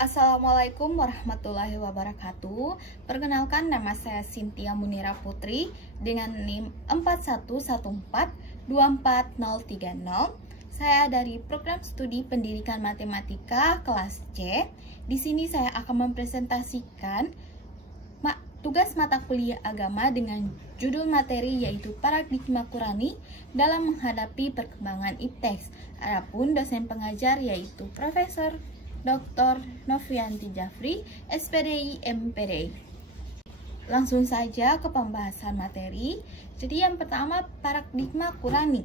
Assalamualaikum warahmatullahi wabarakatuh. Perkenalkan, nama saya Cynthia Munira Putri dengan NIM 411424030. Saya dari Program Studi Pendidikan Matematika kelas C. Di sini saya akan mempresentasikan tugas mata kuliah agama dengan judul materi yaitu Paradigma Qurani dalam menghadapi perkembangan ipteks. Adapun dosen pengajar yaitu Profesor Dr. Novianti Jafri, SPDI MPDI. Langsung saja ke pembahasan materi. Jadi yang pertama, paradigma Qurani.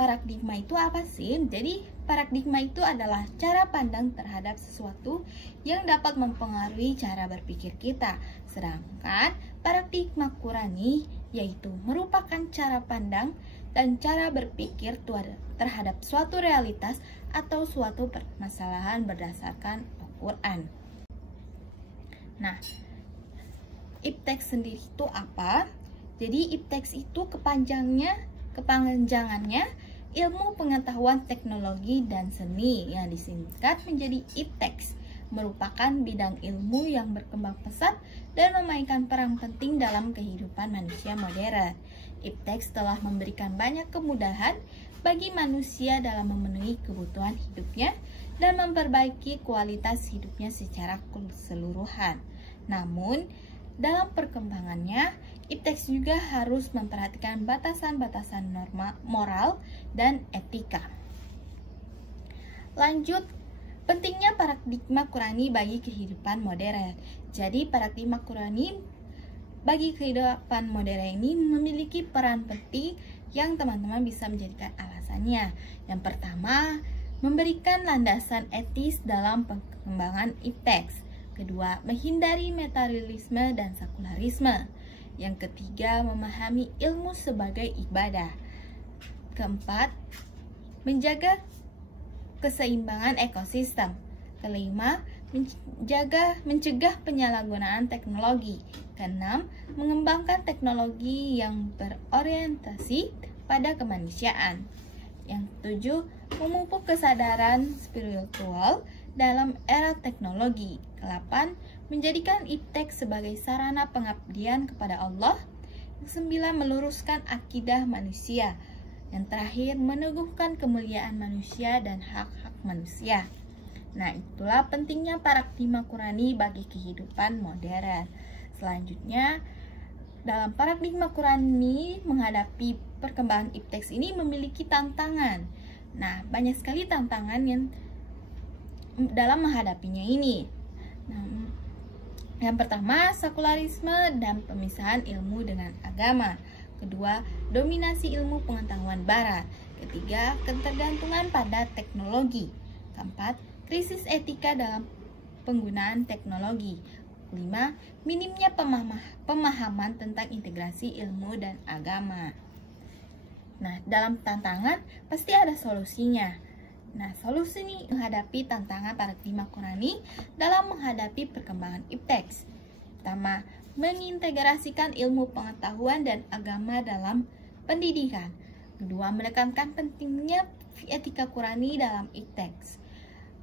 Paradigma itu apa sih? Jadi paradigma itu adalah cara pandang terhadap sesuatu yang dapat mempengaruhi cara berpikir kita. Sedangkan paradigma Qurani yaitu merupakan cara pandang dan cara berpikir terhadap suatu realitas atau suatu permasalahan berdasarkan Al-Quran. Nah, ipteks sendiri itu apa? Jadi ipteks itu kepanjangannya ilmu pengetahuan teknologi dan seni yang disingkat menjadi ipteks, merupakan bidang ilmu yang berkembang pesat dan memainkan peran penting dalam kehidupan manusia modern. Ipteks telah memberikan banyak kemudahan bagi manusia dalam memenuhi kebutuhan hidupnya dan memperbaiki kualitas hidupnya secara keseluruhan. Namun, dalam perkembangannya, ipteks juga harus memperhatikan batasan-batasan norma moral dan etika. Lanjut, pentingnya paradigma Qurani bagi kehidupan modern. Jadi, paradigma Qurani bagi kehidupan modern ini memiliki peran penting yang teman-teman bisa menjadikan alasannya. Yang pertama, memberikan landasan etis dalam perkembangan ipteks. Kedua, menghindari materialisme dan sekularisme. Yang ketiga, memahami ilmu sebagai ibadah. Keempat, menjaga keseimbangan ekosistem. Kelima, mencegah penyalahgunaan teknologi. Keenam, mengembangkan teknologi yang berorientasi pada kemanusiaan. Yang ketujuh, memupuk kesadaran spiritual dalam era teknologi. Kedelapan, menjadikan ipteks sebagai sarana pengabdian kepada Allah. Yang sembilan, meluruskan akidah manusia. Yang terakhir, meneguhkan kemuliaan manusia dan hak-hak manusia. Nah, itulah pentingnya paradigma Qurani bagi kehidupan modern. Selanjutnya, dalam paradigma Qurani menghadapi perkembangan ipteks ini memiliki tantangan. Nah, banyak sekali tantangan yang dalam menghadapinya ini. Nah, yang pertama, sekularisme dan pemisahan ilmu dengan agama. Kedua, dominasi ilmu pengetahuan barat. Ketiga, ketergantungan pada teknologi. Keempat, krisis etika dalam penggunaan teknologi. Kelima, minimnya pemahaman tentang integrasi ilmu dan agama. Nah, dalam tantangan pasti ada solusinya. Nah, solusi ini menghadapi tantangan paradigma Qurani dalam menghadapi perkembangan ipteks. Pertama, mengintegrasikan ilmu pengetahuan dan agama dalam pendidikan. Kedua, menekankan pentingnya etika Qurani dalam ipteks.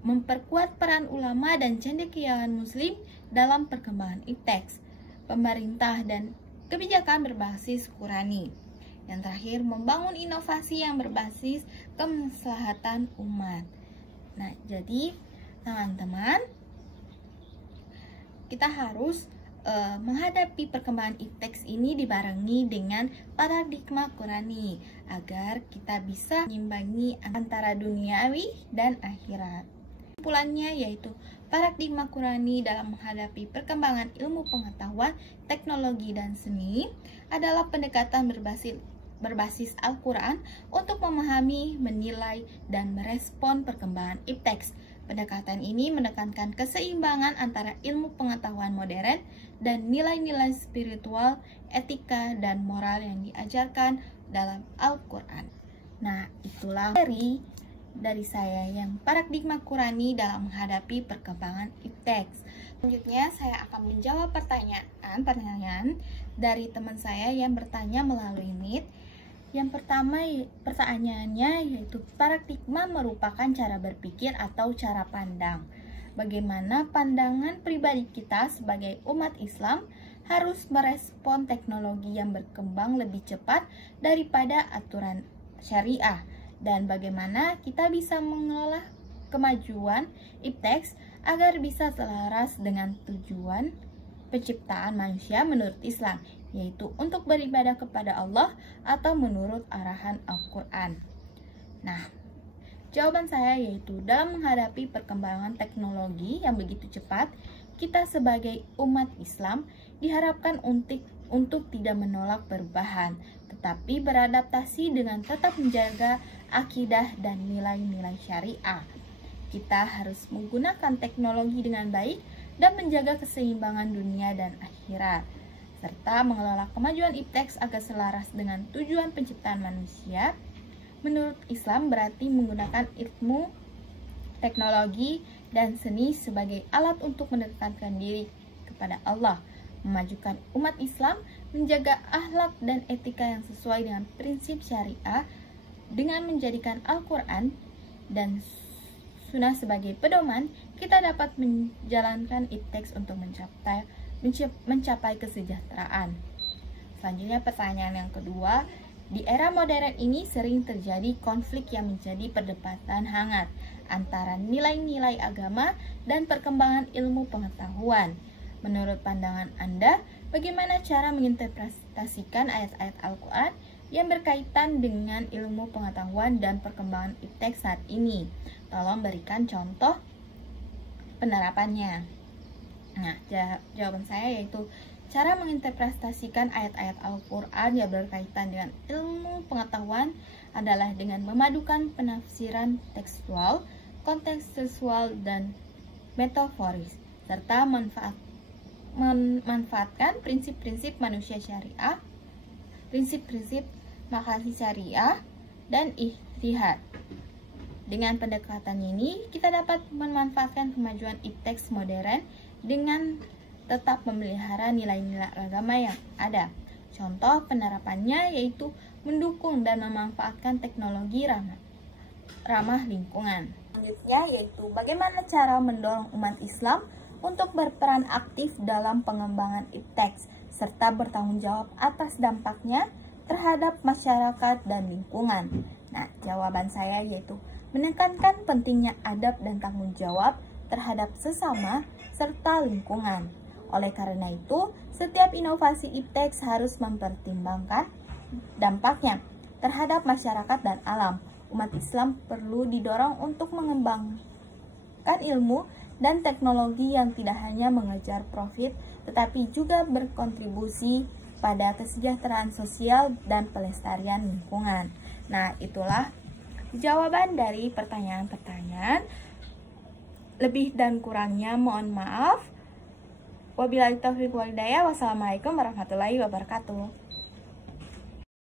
Memperkuat peran ulama dan cendekiawan muslim dalam perkembangan ipteks. Pemerintah dan kebijakan berbasis Qurani. Yang terakhir, membangun inovasi yang berbasis kemaslahatan umat. Nah, jadi teman-teman, kita harus menghadapi perkembangan ipteks ini dibarengi dengan paradigma Qurani agar kita bisa menyimbangi antara duniawi dan akhirat. Kesimpulannya yaitu paradigma Qurani dalam menghadapi perkembangan ilmu pengetahuan, teknologi, dan seni adalah pendekatan berbasis Al-Quran untuk memahami, menilai, dan merespon perkembangan ipteks. Pendekatan ini menekankan keseimbangan antara ilmu pengetahuan modern dan nilai-nilai spiritual, etika, dan moral yang diajarkan dalam Al-Quran. Nah, itulah dari saya yang paradigma Qurani dalam menghadapi perkembangan ipteks. Selanjutnya saya akan menjawab pertanyaan dari teman saya yang bertanya melalui Meet. Yang pertama pertanyaannya yaitu paradigma merupakan cara berpikir atau cara pandang. bagaimana pandangan pribadi kita sebagai umat Islam harus merespon teknologi yang berkembang lebih cepat daripada aturan syariah, dan bagaimana kita bisa mengelola kemajuan ipteks agar bisa selaras dengan tujuan penciptaan manusia menurut Islam, yaitu untuk beribadah kepada Allah atau menurut arahan Al-Quran. Nah, jawaban saya yaitu dalam menghadapi perkembangan teknologi yang begitu cepat, kita sebagai umat Islam diharapkan untuk tidak menolak perubahan, tetapi beradaptasi dengan tetap menjaga akidah dan nilai-nilai syariah. Kita harus menggunakan teknologi dengan baik dan menjaga keseimbangan dunia dan akhirat, serta mengelola kemajuan ipteks agar selaras dengan tujuan penciptaan manusia. Menurut Islam berarti menggunakan ilmu, teknologi, dan seni sebagai alat untuk mendekatkan diri kepada Allah, memajukan umat Islam, menjaga akhlak dan etika yang sesuai dengan prinsip syariah, dengan menjadikan Al-Quran dan Sunnah sebagai pedoman. Kita dapat menjalankan ipteks untuk mencapai kesejahteraan. Selanjutnya pertanyaan yang kedua, di era modern ini sering terjadi konflik yang menjadi perdebatan hangat antara nilai-nilai agama dan perkembangan ilmu pengetahuan. Menurut pandangan Anda, bagaimana cara menginterpretasikan ayat-ayat Al-Quran yang berkaitan dengan ilmu pengetahuan dan perkembangan ipteks saat ini? Tolong berikan contoh penerapannya. Nah, jawaban saya yaitu cara menginterpretasikan ayat-ayat Al-Quran yang berkaitan dengan ilmu pengetahuan adalah dengan memadukan penafsiran tekstual, kontekstual, dan metaforis, serta memanfaatkan prinsip-prinsip manusia syariah, prinsip-prinsip makasih syariah, dan ijtihad. Dengan pendekatan ini, kita dapat memanfaatkan kemajuan ipteks modern dengan tetap memelihara nilai-nilai agama yang ada. Contoh penerapannya yaitu mendukung dan memanfaatkan teknologi ramah lingkungan. Selanjutnya yaitu bagaimana cara mendorong umat Islam untuk berperan aktif dalam pengembangan ipteks serta bertanggung jawab atas dampaknya terhadap masyarakat dan lingkungan. Nah, jawaban saya yaitu menekankan pentingnya adab dan tanggung jawab terhadap sesama serta lingkungan. Oleh karena itu, setiap inovasi ipteks harus mempertimbangkan dampaknya terhadap masyarakat dan alam. Umat Islam perlu didorong untuk mengembangkan ilmu dan teknologi yang tidak hanya mengejar profit, tetapi juga berkontribusi pada kesejahteraan sosial dan pelestarian lingkungan. Nah, itulah jawaban dari pertanyaan-pertanyaan. Lebih dan kurangnya mohon maaf. Wabillahi taufiq wal hidayah. Wassalamualaikum warahmatullahi wabarakatuh.